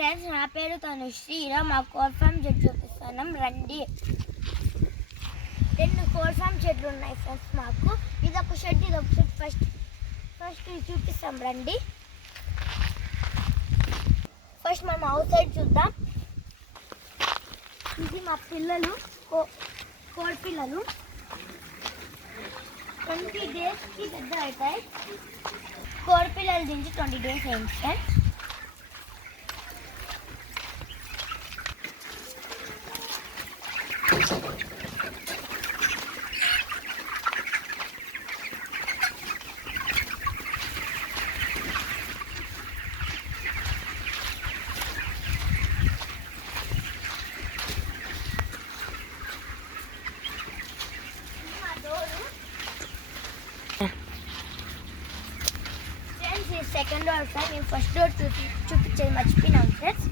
ఫ్రెండ్స్, నా పేరు తనుశ్రీ. మా కోల్డ్ ఫామ్ చెట్టు చూపిస్తున్నాం, రండి. 2 కోల్డ్ ఫామ్ చెట్లు ఉన్నాయి ఫ్రెండ్స్ మాకు. ఇదొక షెడ్, ఇదొక షెడ్. ఫస్ట్ ఇది చూపిస్తాం, రండి. ఫస్ట్ మనం అవుట్ సైడ్ చూద్దాం. ఇది మా పిల్లలు, కోడి పిల్లలు. 20 డేస్కి పెద్ద అవుతాయి. కోడి పిల్లలు దించి 20 డేస్ అయింది ఫ్రెండ్స్. సెకండ్ డోర్ ఫ్రెండ్స్, నేను ఫస్ట్ డోర్ చూపించేది మర్చిపోయినాం ఫ్రెండ్స్.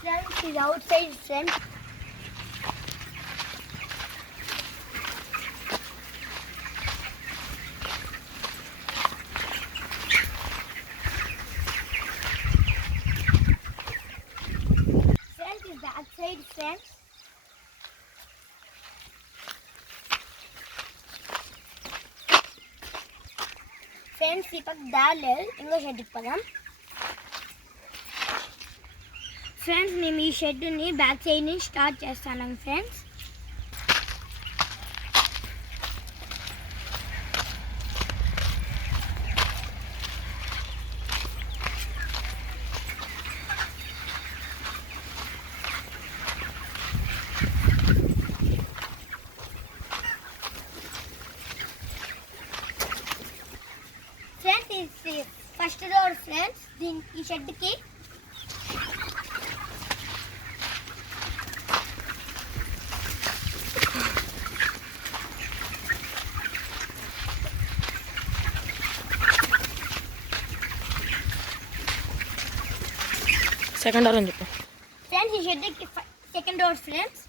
ఫ్రెండ్స్ ఇది out side friends. Back side friends. Friends ఈ పక్క దారి లేదు, ఇంకో షెడ్కి పదాం. ఫ్రెండ్స్ మేము ఈ షెడ్ని బ్యాక్ సైడ్ నుంచి స్టార్ట్ చేస్తాను ఫ్రెండ్స్. ఫస్ట్ డోర్ ఫ్రెండ్స్, ఈ షెడ్కి. సెకండ్ డోర్ అని చెప్పు ఫ్రెండ్స్. ఈ షెడ్కి సెకండ్ డోర్ ఫ్రెండ్స్.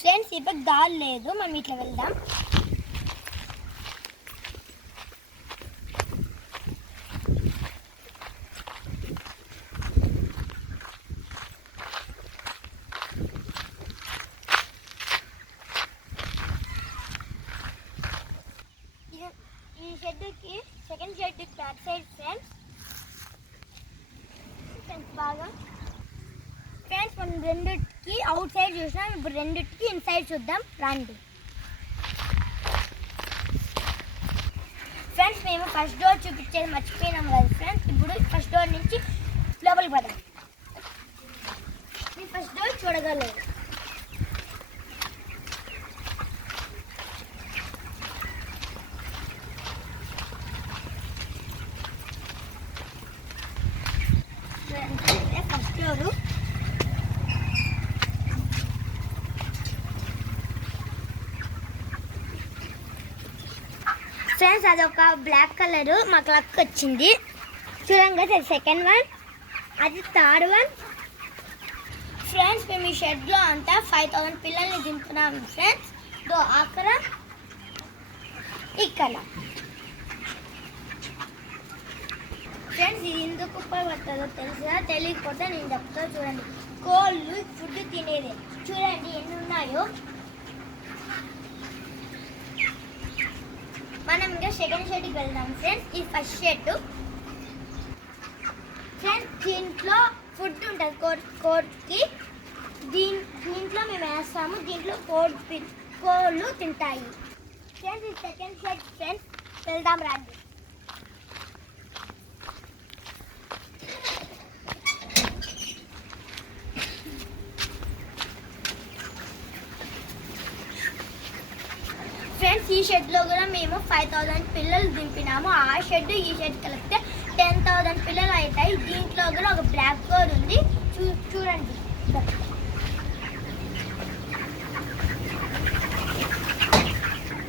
ఫ్రెండ్స్ ఇప్పుడు దారి లేదు, మనం ఇట్లా వెళ్దాం. ఈ షెడ్కి సెకండ్ షెడ్కి బ్యాక్ సైడ్ ఫ్రెండ్స్. బాగా ఫ్రెండ్స్ మనం రెండిటికి అవుట్ సైడ్ చూసినాం, ఇప్పుడు రెండిటికి ఇన్సైడ్ చూద్దాం, రండి. ఫ్రెండ్స్ మేము ఫస్ట్ డోర్ చూపించేది మర్చిపోయినాం కదా ఫ్రెండ్స్. ఇప్పుడు ఫస్ట్ డోర్ నుంచి లోపలికి పదాం. మీ ఫస్ట్ డోర్ చూడగలరు. ఫస్ట్ డోరు ఫ్రెండ్స్, అదొక బ్లాక్ కలర్ మాకు లక్ వచ్చింది చూడండి. అది సెకండ్ వన్, అది థర్డ్ వన్. ఫ్రెండ్స్ మేము ఈ షెడ్లో అంతా 5000 పిల్లల్ని దింపుతున్నాము ఫ్రెండ్స్. అక్కడ ఇక్కడ ఫ్రెండ్స్ ఇది ఎందుకు పడుతుందో తెలుసా? తెలియకపోతే నేను చెప్తా చూడండి. కోళ్ళు ఫుడ్ తినేది చూడండి ఎన్ని ఉన్నాయో. మనం ఇంకా సెకండ్ షెడ్కి వెళ్దాం ఫ్రెండ్స్. ఈ ఫస్ట్ షెడ్ ఫ్రెండ్స్, దీంట్లో ఫుడ్ ఉంటుంది కోడికి. దీంట్లో మేము వేస్తాము, దీంట్లో కోళ్ళు తింటాయి ఫ్రెండ్స్. ఈ సెకండ్ షెడ్ ఫ్రెండ్స్, వెళ్దాం రండి. ఫ్రెండ్స్ ఈ షెడ్లో కూడా మేము 5000 పిల్లలు దింపినాము. ఆ షెడ్ ఈ షెడ్ కలిపితే 10,000 పిల్లలు అవుతాయి. దీంట్లో కూడా ఒక బ్లాక్ బోర్డ్ ఉంది, చూడండి.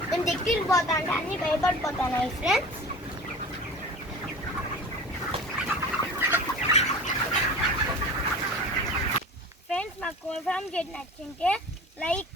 నేను దగ్గరికి పోతా అంటే అన్నీ భయపడిపోతాను ఫ్రెండ్స్. కోల్ఫామ్ షెడ్ నచ్చింటే లైక్